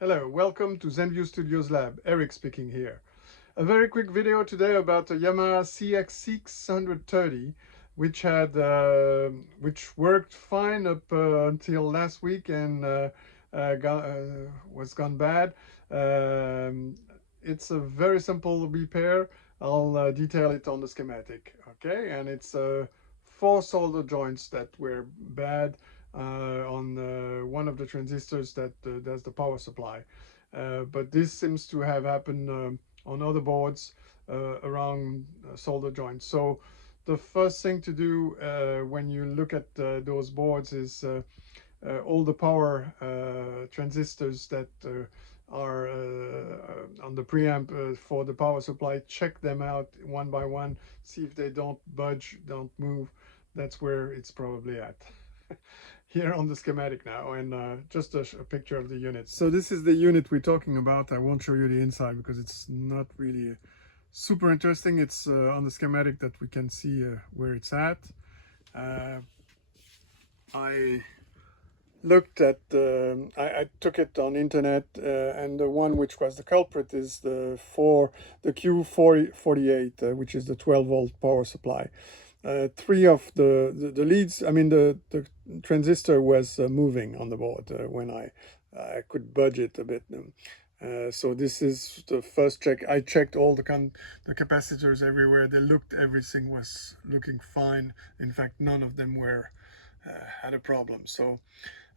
Hello, welcome to ZenView Studios Lab. Eric speaking here. A very quick video today about a Yamaha CX630, which worked fine up until last week and was gone bad. It's a very simple repair. I'll detail it on the schematic. Okay, and it's 4 solder joints that were bad on one of the transistors that does the power supply. But this seems to have happened on other boards around solder joints. So the first thing to do when you look at those boards is all the power transistors that are on the preamp for the power supply, check them out one by one, see if they don't budge, don't move. That's where it's probably at. Here on the schematic now, and just a picture of the unit. So this is the unit we're talking about. I won't show you the inside because it's not really super interesting. It's on the schematic that we can see where it's at. I looked at I took it on internet, and the one which was the culprit is the Q48, which is the 12-volt power supply. 3 of the leads, I mean the transistor was moving on the board when I could budge it a bit. So this is the first check. I checked all the capacitors everywhere. Everything was looking fine. In fact, none of them had a problem. So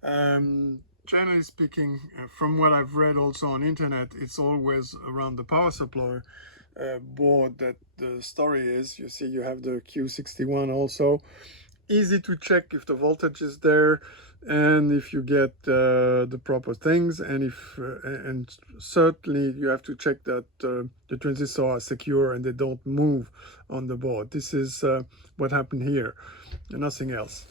generally speaking, from what I've read also on internet, it's always around the power supply board that the story is. You see, you have the Q61 also. Easy to check if the voltage is there and if you get the proper things, and and certainly you have to check that the transistors are secure and they don't move on the board. This is what happened here, nothing else.